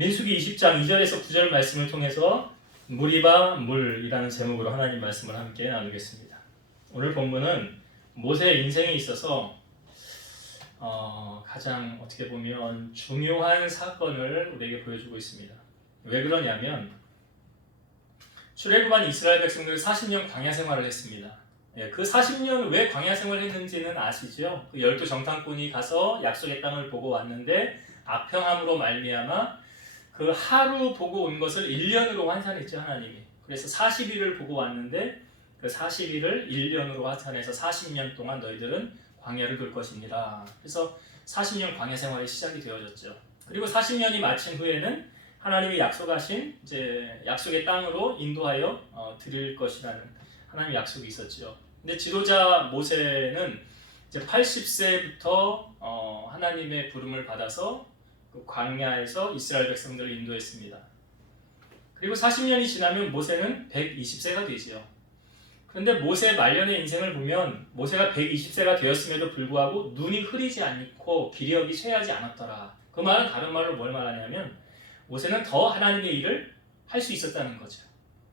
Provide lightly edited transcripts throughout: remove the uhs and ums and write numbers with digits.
민수기 20장 2절에서 9절 말씀을 통해서 무리바 물이라는 제목으로 하나님 말씀을 함께 나누겠습니다. 오늘 본문은 모세의 인생에 있어서 가장 어떻게 보면 중요한 사건을 우리에게 보여주고 있습니다. 왜 그러냐면 출애굽한 이스라엘 백성들 40년 광야 생활을 했습니다. 그 40년 왜 광야 생활을 했는지는 아시죠? 그 12정탐꾼이 가서 약속의 땅을 보고 왔는데 악평함으로 말미암아 그 하루 보고 온 것을 1년으로 환산했죠, 하나님이. 그래서 40일을 보고 왔는데 그 40일을 1년으로 환산해서 40년 동안 너희들은 광야를 돌 것입니다. 그래서 40년 광야 생활이 시작이 되어졌죠. 그리고 40년이 마친 후에는 하나님이 약속하신 이제 약속의 땅으로 인도하여 드릴 것이라는 하나님의 약속이 있었죠. 근데 지도자 모세는 이제 80세부터 하나님의 부름을 받아서 그 광야에서 이스라엘 백성들을 인도했습니다. 그리고 40년이 지나면 모세는 120세가 되지요. 그런데 모세 말년의 인생을 보면 모세가 120세가 되었음에도 불구하고 눈이 흐리지 않고 기력이 쇠하지 않았더라. 그 말은 다른 말로 뭘 말하냐면 모세는 더 하나님의 일을 할 수 있었다는 거죠.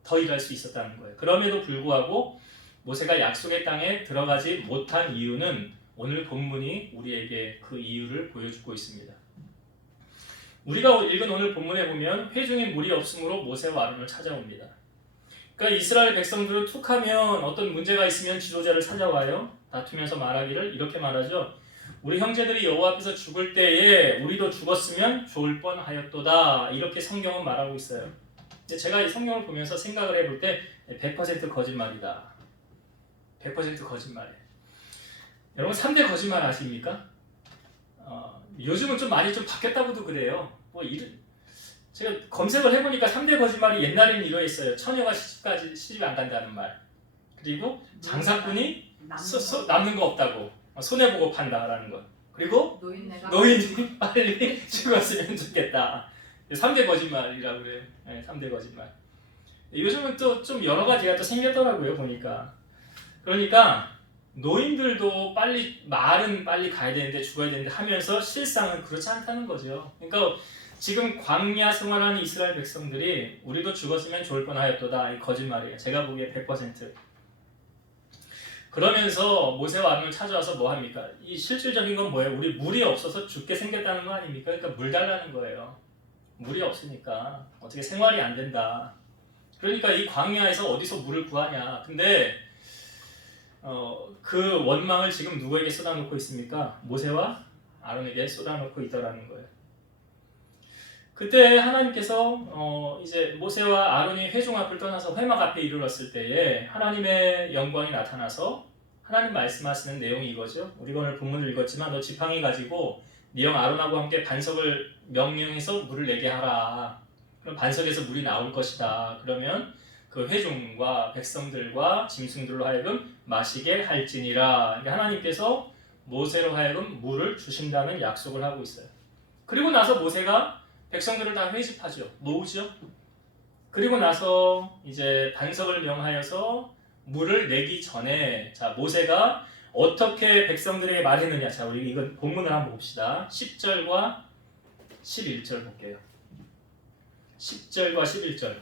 더 일할 수 있었다는 거예요. 그럼에도 불구하고 모세가 약속의 땅에 들어가지 못한 이유는 오늘 본문이 우리에게 그 이유를 보여주고 있습니다. 우리가 읽은 오늘 본문에 보면 회중에 물이 없으므로 모세와 아론을 찾아옵니다. 그러니까 이스라엘 백성들은 툭하면 어떤 문제가 있으면 지도자를 찾아와요. 다투면서 말하기를 이렇게 말하죠. 우리 형제들이 여호와 앞에서 죽을 때에 우리도 죽었으면 좋을 뻔하였도다. 이렇게 성경은 말하고 있어요. 근데 제가 이 성경을 보면서 생각을 해볼 때 100% 거짓말이다. 100% 거짓말이에요. 여러분 3대 거짓말 아십니까? 요즘은 좀 많이 좀 바뀌었다고도 그래요. 제가 검색을 해보니까 3대 거짓말이 옛날에는 이러했어요. 처녀가 시집이 안 간다는 말. 그리고 장사꾼이 남는 거 없다고. 손해보고 판다라는 것. 그리고 노인이 빨리 죽었으면 좋겠다. 3대 거짓말이라고 그래요. 3대 거짓말. 요즘은 또 좀 여러 가지가 또 생겼더라고요, 보니까. 그러니까 노인들도 말은 빨리 가야 되는데 죽어야 되는데 하면서 실상은 그렇지 않다는 거죠. 그러니까 지금 광야 생활하는 이스라엘 백성들이 우리도 죽었으면 좋을 뻔하였도다. 이 거짓말이에요. 제가 보기에 100%. 그러면서 모세와 아론을 찾아와서 뭐 합니까? 이 실질적인 건 뭐예요? 우리 물이 없어서 죽게 생겼다는 거 아닙니까? 그러니까 물 달라는 거예요. 물이 없으니까 어떻게 생활이 안 된다. 그러니까 이 광야에서 어디서 물을 구하냐. 근데 그 원망을 지금 누구에게 쏟아놓고 있습니까? 모세와 아론에게 쏟아놓고 있더라는 거예요. 그때 하나님께서 이제 모세와 아론이 회중 앞을 떠나서 회막 앞에 이르렀을 때에 하나님의 영광이 나타나서 하나님 말씀하시는 내용이 이거죠. 우리가 오늘 본문을 읽었지만 너 지팡이 가지고 네 형 아론하고 함께 반석을 명령해서 물을 내게 하라. 그럼 반석에서 물이 나올 것이다. 그러면 그 회중과 백성들과 짐승들로 하여금 마시게 할지니라. 하나님께서 모세로 하여금 물을 주신다는 약속을 하고 있어요. 그리고 나서 모세가 백성들을 다 회집하죠. 모으죠. 그리고 나서 이제 반석을 명하여서 물을 내기 전에 자 모세가 어떻게 백성들에게 말했느냐. 자 우리 이건 본문을 한번 봅시다. 10절과 11절 볼게요. 10절과 11절.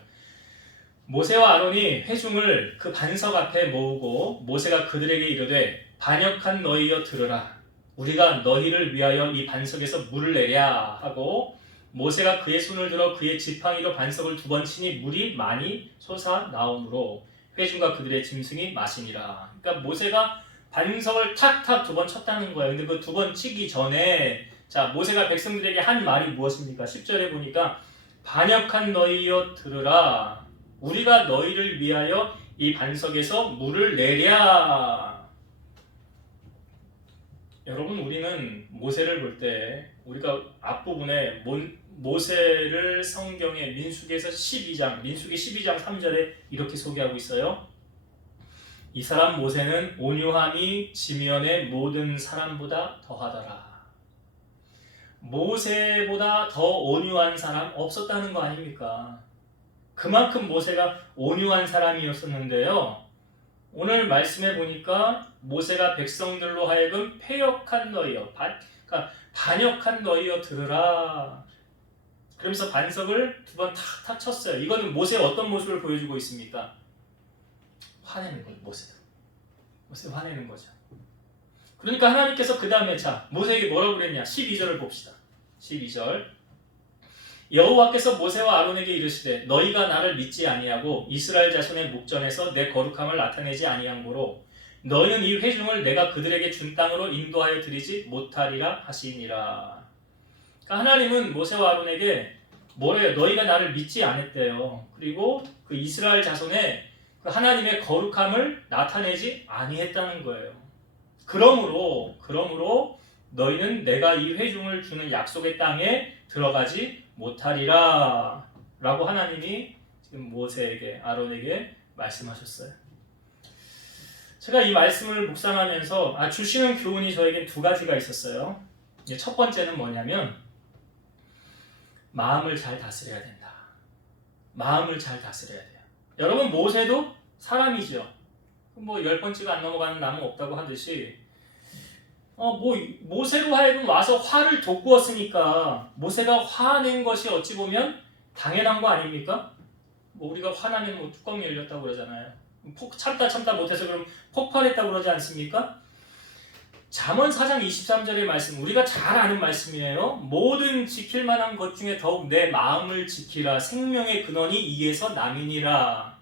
모세와 아론이 회중을 그 반석 앞에 모으고 모세가 그들에게 이르되 반역한 너희여 들으라. 우리가 너희를 위하여 이 반석에서 물을 내랴 하고 모세가 그의 손을 들어 그의 지팡이로 반석을 2번 치니 물이 많이 솟아 나오므로 회중과 그들의 짐승이 마시니라. 그러니까 모세가 반석을 탁탁 2번 쳤다는 거예요. 근데 그 2번 치기 전에 자 모세가 백성들에게 한 말이 무엇입니까? 10절에 보니까 반역한 너희여 들으라. 우리가 너희를 위하여 이 반석에서 물을 내랴. 여러분 우리는 모세를 볼 때 우리가 앞부분에 모세를 성경의 민수기에서 12장 민수기 12장 3절에 이렇게 소개하고 있어요. 이 사람 모세는 온유함이 지면의 모든 사람보다 더하더라. 모세보다 더 온유한 사람 없었다는 거 아닙니까? 그만큼 모세가 온유한 사람이었었는데요. 오늘 말씀해 보니까 모세가 백성들로 하여금 패역한 너희여, 반역한 너희여 들으라. 그러면서 반석을 두 번 탁탁 쳤어요. 이거는 모세의 어떤 모습을 보여주고 있습니까? 화내는 거예요. 모세 화내는 거죠. 그러니까 하나님께서 그 다음에 자 모세에게 뭐라고 그랬냐? 12절을 봅시다. 12절 여호와께서 모세와 아론에게 이르시되 너희가 나를 믿지 아니하고 이스라엘 자손의 목전에서 내 거룩함을 나타내지 아니한 고로 너희는 이 회중을 내가 그들에게 준 땅으로 인도하여 드리지 못하리라 하시니라. 그러니까 하나님은 모세와 아론에게 뭐래요? 너희가 나를 믿지 않았대요. 그리고 그 이스라엘 자손의 그 하나님의 거룩함을 나타내지 아니했다는 거예요. 그러므로 너희는 내가 이 회중을 주는 약속의 땅에 들어가지 못하리라 라고 하나님이 지금 모세에게 아론에게 말씀하셨어요. 제가 이 말씀을 묵상하면서 주시는 교훈이 저에겐 두 가지가 있었어요. 첫 번째는 뭐냐면 마음을 잘 다스려야 된다. 마음을 잘 다스려야 돼요. 여러분 모세도 사람이죠. 뭐 10번째가 안 넘어가는 나무 없다고 하듯이 모세로 하여금 와서 화를 돋구었으니까 모세가 화낸 것이 어찌 보면 당연한 거 아닙니까? 우리가 화나면 뚜껑이 열렸다고 그러잖아요. 참다 못해서 그럼 폭발했다고 그러지 않습니까? 잠언 4장 23절의 말씀 우리가 잘 아는 말씀이에요. 모든 지킬 만한 것 중에 더욱 내 마음을 지키라. 생명의 근원이 이에서 남이니라.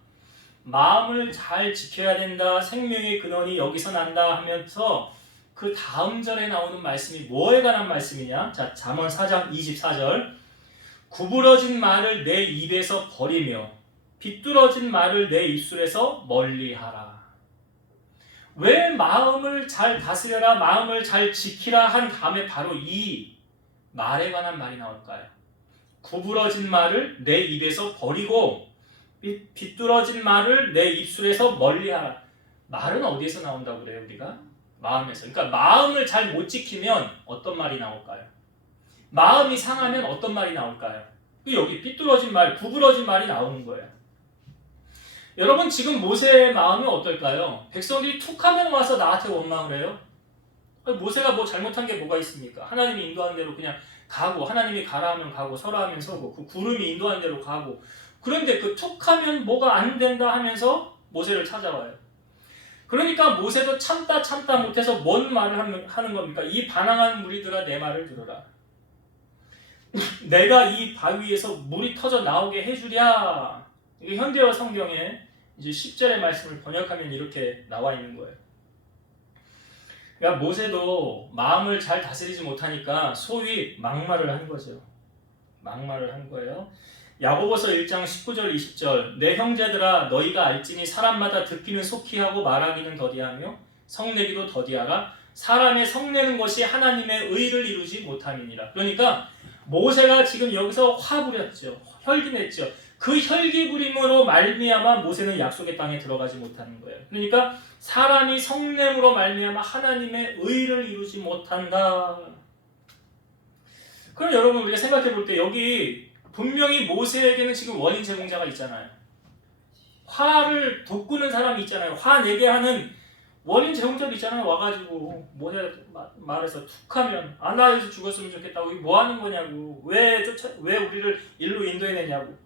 마음을 잘 지켜야 된다. 생명의 근원이 여기서 난다 하면서 그 다음 절에 나오는 말씀이 뭐에 관한 말씀이냐? 자, 잠언 4장 24절 구부러진 말을 내 입에서 버리며 비뚤어진 말을 내 입술에서 멀리하라. 왜 마음을 잘 다스려라, 마음을 잘 지키라 한 다음에 바로 이 말에 관한 말이 나올까요? 구부러진 말을 내 입에서 버리고 비뚤어진 말을 내 입술에서 멀리하라. 말은 어디에서 나온다고 그래요, 우리가? 마음에서. 그러니까 마음을 잘 못 지키면 어떤 말이 나올까요? 마음이 상하면 어떤 말이 나올까요? 여기 삐뚤어진 말, 구부러진 말이 나오는 거예요. 여러분 지금 모세의 마음이 어떨까요? 백성들이 툭 하면 와서 나한테 원망을 해요. 모세가 뭐 잘못한 게 뭐가 있습니까? 하나님이 인도하는 대로 그냥 가고, 하나님이 가라 하면 가고, 서라 하면 서고, 그 구름이 인도하는 대로 가고. 그런데 그 툭 하면 뭐가 안 된다 하면서 모세를 찾아와요. 그러니까 모세도 참다 못해서 뭔 말을 하는 겁니까? 이 반항한 무리들아 내 말을 들어라. 내가 이 바위에서 물이 터져 나오게 해주랴. 이게 현대어 성경에 이제 10절의 말씀을 번역하면 이렇게 나와 있는 거예요. 그러니까 모세도 마음을 잘 다스리지 못하니까 소위 막말을 한 거죠. 막말을 한 거예요. 야고보서 1장 19절 20절 내 형제들아 너희가 알지니 사람마다 듣기는 속히 하고 말하기는 더디하며 성내기도 더디하라. 사람의 성내는 것이 하나님의 의를 이루지 못함이니라. 그러니까 모세가 지금 여기서 화부렸죠. 혈기냈죠. 그 혈기부림으로 말미암아 모세는 약속의 땅에 들어가지 못하는 거예요. 그러니까 사람이 성냄으로 말미암아 하나님의 의를 이루지 못한다. 그럼 여러분 우리가 생각해 볼 때 여기 분명히 모세에게는 지금 원인 제공자가 있잖아요. 화를 돋구는 사람이 있잖아요. 화내게 하는 원인 제공자도 있잖아요. 와가지고 모세 말해서 툭하면 나에서 죽었으면 좋겠다고 이게 뭐 하는 거냐고 왜 우리를 일로 인도해내냐고.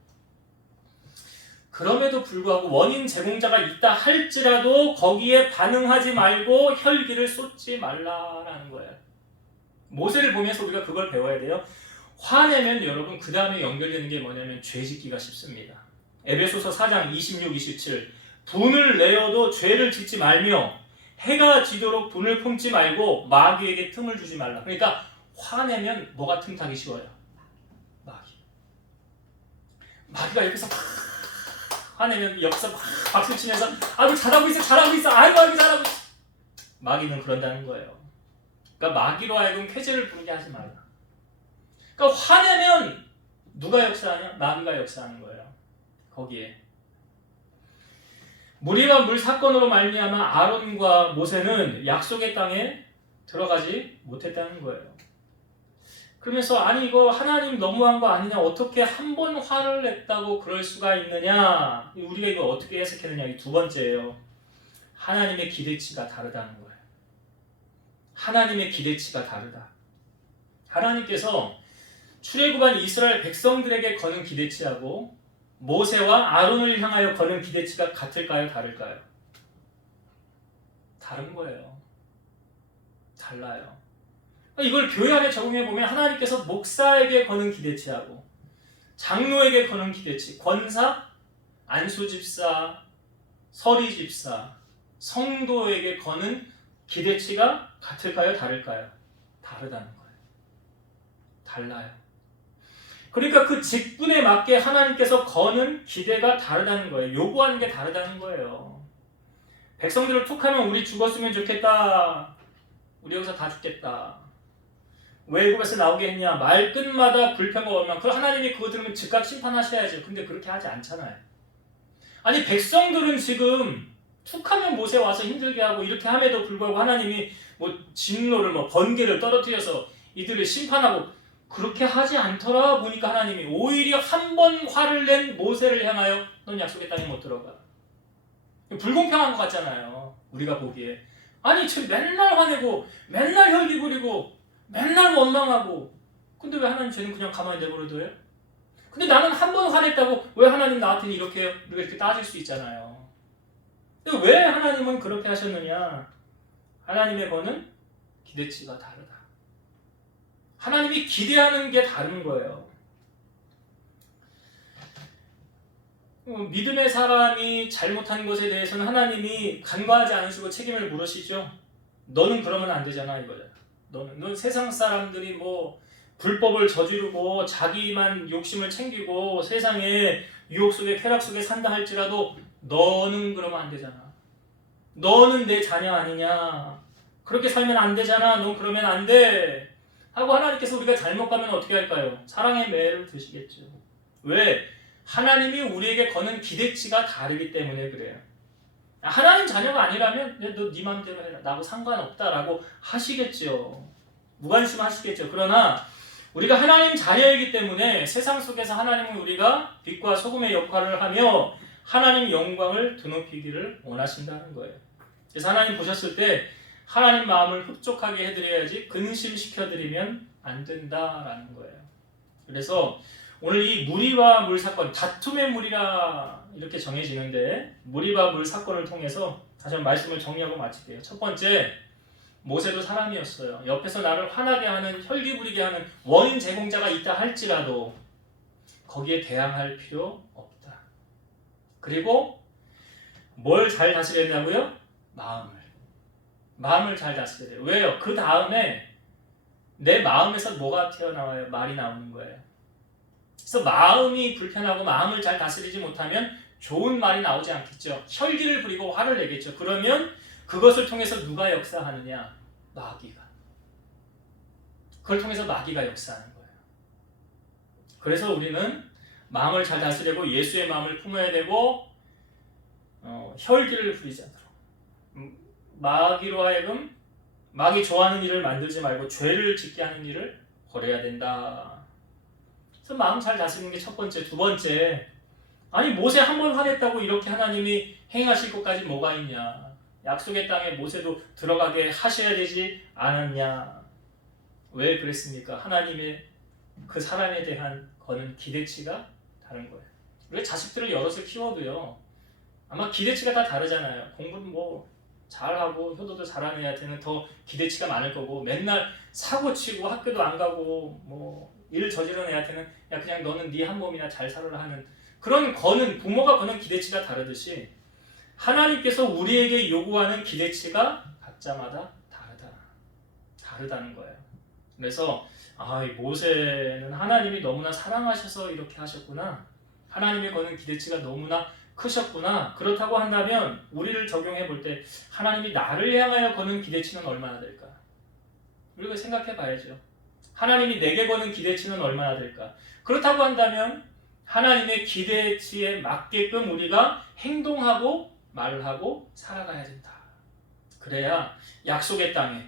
그럼에도 불구하고 원인 제공자가 있다 할지라도 거기에 반응하지 말고 혈기를 쏟지 말라라는 거예요. 모세를 보면서 우리가 그걸 배워야 돼요. 화내면 여러분 그 다음에 연결되는 게 뭐냐면 죄 짓기가 쉽습니다. 에베소서 4장 26, 27 분을 내어도 죄를 짓지 말며 해가 지도록 분을 품지 말고 마귀에게 틈을 주지 말라. 그러니까 화내면 뭐가 틈타기 쉬워요? 마귀가 옆에서 막 화내면 옆에서 막 박수 치면서 아이고 잘하고 있어 아이고 잘하고 있어. 마귀는 그런다는 거예요. 그러니까 마귀로 하여금 쾌재를 부르게 하지 말라. 그러니까 화내면 누가 역사하냐? 마귀가 역사하는 거예요. 거기에 물이와 물 사건으로 말미암아 아론과 모세는 약속의 땅에 들어가지 못했다는 거예요. 그러면서 아니 이거 하나님 너무한 거 아니냐? 어떻게 한 번 화를 냈다고 그럴 수가 있느냐? 우리가 이거 어떻게 해석했느냐? 이 두 번째예요. 하나님의 기대치가 다르다는 거예요. 하나님의 기대치가 다르다. 하나님께서 출애굽한 이스라엘 백성들에게 거는 기대치하고 모세와 아론을 향하여 거는 기대치가 같을까요? 다를까요? 다른 거예요. 달라요. 이걸 교회 안에 적용해 보면 하나님께서 목사에게 거는 기대치하고 장로에게 거는 기대치, 권사, 안수집사, 서리집사, 성도에게 거는 기대치가 같을까요? 다를까요? 다르다는 거예요. 달라요. 그러니까 그 직분에 맞게 하나님께서 거는 기대가 다르다는 거예요. 요구하는 게 다르다는 거예요. 백성들을 툭 하면 우리 죽었으면 좋겠다. 우리 여기서 다 죽겠다. 왜 애굽에서 나오게 했냐? 말끝마다 불평과 원망. 그럼 하나님이 그거 들으면 즉각 심판하셔야죠. 근데 그렇게 하지 않잖아요. 아니 백성들은 지금 툭 하면 모세 와서 힘들게 하고 이렇게 함에도 불구하고 하나님이 뭐 진노를 번개를 떨어뜨려서 이들을 심판하고 그렇게 하지 않더라 보니까 하나님이 오히려 한 번 화를 낸 모세를 향하여 넌 약속의 땅에 못 들어가. 불공평한 것 같잖아요. 우리가 보기에. 아니 지금 맨날 화내고 맨날 혈기 부리고 맨날 원망하고 근데 왜 하나님 쟤는 그냥 가만히 내버려둬요? 근데 나는 한 번 화냈다고 왜 하나님 나한테는 이렇게 해요? 우리가 이렇게 따질 수 있잖아요. 근데 왜 하나님은 그렇게 하셨느냐? 하나님의 거는 기대치가 다르다. 하나님이 기대하는 게 다른 거예요. 믿음의 사람이 잘못한 것에 대해서는 하나님이 간과하지 않으시고 책임을 물으시죠. 너는 그러면 안 되잖아 이거잖아. 넌 세상 사람들이 뭐 불법을 저지르고 자기만 욕심을 챙기고 세상의 유혹 속에 쾌락 속에 산다 할지라도 너는 그러면 안 되잖아. 너는 내 자녀 아니냐. 그렇게 살면 안 되잖아. 넌 그러면 안 돼. 하고 하나님께서 우리가 잘못 가면 어떻게 할까요? 사랑의 매를 드시겠죠. 왜? 하나님이 우리에게 거는 기대치가 다르기 때문에 그래요. 하나님 자녀가 아니라면 너 네 마음대로 해라. 나하고 상관없다라고 하시겠죠. 무관심 하시겠죠. 그러나 우리가 하나님 자녀이기 때문에 세상 속에서 하나님은 우리가 빛과 소금의 역할을 하며 하나님 영광을 드높이기를 원하신다는 거예요. 그래서 하나님 보셨을 때 하나님 마음을 흡족하게 해드려야지 근심시켜드리면 안 된다라는 거예요. 그래서 오늘 이 무리와 물 사건, 다툼의 무리라 이렇게 정해지는데 무리와 물 사건을 통해서 다시 한번 말씀을 정리하고 마칠게요. 첫 번째, 모세도 사람이었어요. 옆에서 나를 화나게 하는, 혈기 부리게 하는 원인 제공자가 있다 할지라도 거기에 대항할 필요 없다. 그리고 뭘 잘 다스렸냐고요? 마음을 잘 다스려야 돼요. 왜요? 그 다음에 내 마음에서 뭐가 튀어나와요? 말이 나오는 거예요. 그래서 마음이 불편하고 마음을 잘 다스리지 못하면 좋은 말이 나오지 않겠죠. 혈기를 부리고 화를 내겠죠. 그러면 그것을 통해서 누가 역사하느냐? 마귀가. 그걸 통해서 마귀가 역사하는 거예요. 그래서 우리는 마음을 잘 다스리고 예수의 마음을 품어야 되고 혈기를 부리지 않도록 마귀로 하여금 마귀 좋아하는 일을 만들지 말고 죄를 짓게 하는 일을 버려야 된다. 그래서 마음 잘 다스리는 게 첫 번째. 두 번째, 아니 모세 한 번 화냈다고 이렇게 하나님이 행하실 것까지 뭐가 있냐. 약속의 땅에 모세도 들어가게 하셔야 되지 않았냐. 왜 그랬습니까? 하나님의 그 사람에 대한 거는 기대치가 다른 거예요. 우리가 자식들을 여럿을 키워도요, 아마 기대치가 다 다르잖아요. 공부는 뭐 잘하고 효도도 잘하는 애한테는 더 기대치가 많을 거고, 맨날 사고치고 학교도 안 가고 뭐 일 저지르는 애한테는 야 그냥 너는 네 한 몸이나 잘 살아라 하는 그런 거는, 부모가 거는 기대치가 다르듯이 하나님께서 우리에게 요구하는 기대치가 각자마다 다르다는 거예요. 그래서 이 모세는 하나님이 너무나 사랑하셔서 이렇게 하셨구나. 하나님의 거는 기대치가 너무나 크셨구나. 그렇다고 한다면 우리를 적용해 볼 때 하나님이 나를 향하여 거는 기대치는 얼마나 될까? 우리가 생각해 봐야죠. 하나님이 내게 거는 기대치는 얼마나 될까? 그렇다고 한다면 하나님의 기대치에 맞게끔 우리가 행동하고 말을 하고 살아가야 된다. 그래야 약속의 땅에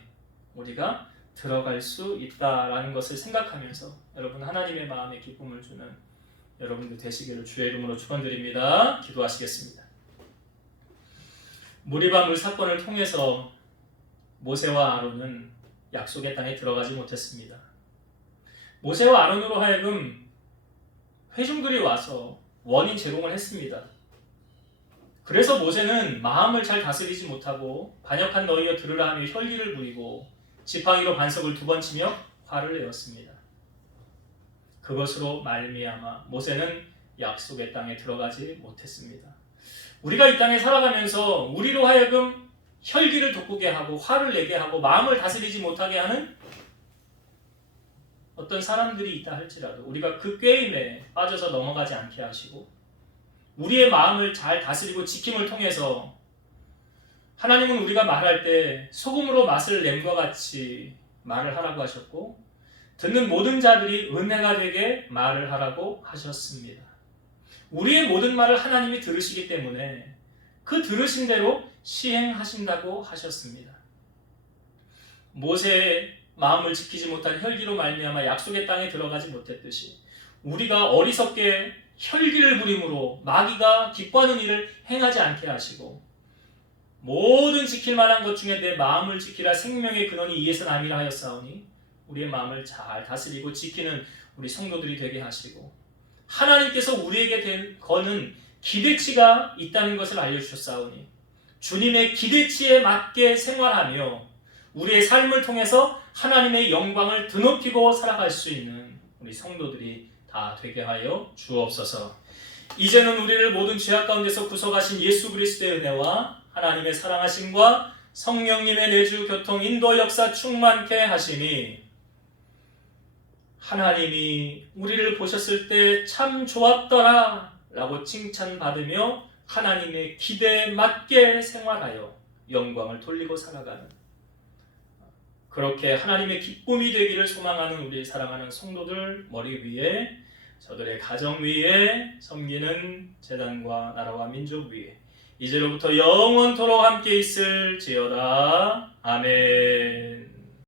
우리가 들어갈 수 있다라는 것을 생각하면서 여러분 하나님의 마음에 기쁨을 주는 여러분들 되시기를 주의 이름으로 축원드립니다. 기도하시겠습니다. 무리바 물 사건을 통해서 모세와 아론은 약속의 땅에 들어가지 못했습니다. 모세와 아론으로 하여금 회중들이 와서 원인 제공을 했습니다. 그래서 모세는 마음을 잘 다스리지 못하고 반역한 너희여 들으라 하며 혈기를 부리고 지팡이로 반석을 2번 치며 화를 내었습니다. 그것으로 말미암아 모세는 약속의 땅에 들어가지 못했습니다. 우리가 이 땅에 살아가면서 우리로 하여금 혈기를 돋구게 하고 화를 내게 하고 마음을 다스리지 못하게 하는 어떤 사람들이 있다 할지라도 우리가 그 게임에 빠져서 넘어가지 않게 하시고 우리의 마음을 잘 다스리고 지킴을 통해서 하나님은 우리가 말할 때 소금으로 맛을 냄과 같이 말을 하라고 하셨고 듣는 모든 자들이 은혜가 되게 말을 하라고 하셨습니다. 우리의 모든 말을 하나님이 들으시기 때문에 그 들으신 대로 시행하신다고 하셨습니다. 모세의 마음을 지키지 못한 혈기로 말미암아 약속의 땅에 들어가지 못했듯이 우리가 어리석게 혈기를 부림으로 마귀가 기뻐하는 일을 행하지 않게 하시고 모든 지킬 만한 것 중에 내 마음을 지키라 생명의 근원이 이에서 남이라 하였사오니 우리의 마음을 잘 다스리고 지키는 우리 성도들이 되게 하시고 하나님께서 우리에게 거는 기대치가 있다는 것을 알려주셨사오니 주님의 기대치에 맞게 생활하며 우리의 삶을 통해서 하나님의 영광을 드높이고 살아갈 수 있는 우리 성도들이 다 되게 하여 주옵소서. 이제는 우리를 모든 죄악 가운데서 구속하신 예수 그리스도의 은혜와 하나님의 사랑하심과 성령님의 내주 교통 인도 역사 충만케 하심이 하나님이 우리를 보셨을 때 참 좋았더라 라고 칭찬받으며 하나님의 기대에 맞게 생활하여 영광을 돌리고 살아가는 그렇게 하나님의 기쁨이 되기를 소망하는 우리 사랑하는 성도들 머리 위에 저들의 가정 위에 섬기는 제단과 나라와 민족 위에 이제로부터 영원토록 함께 있을지어다. 아멘.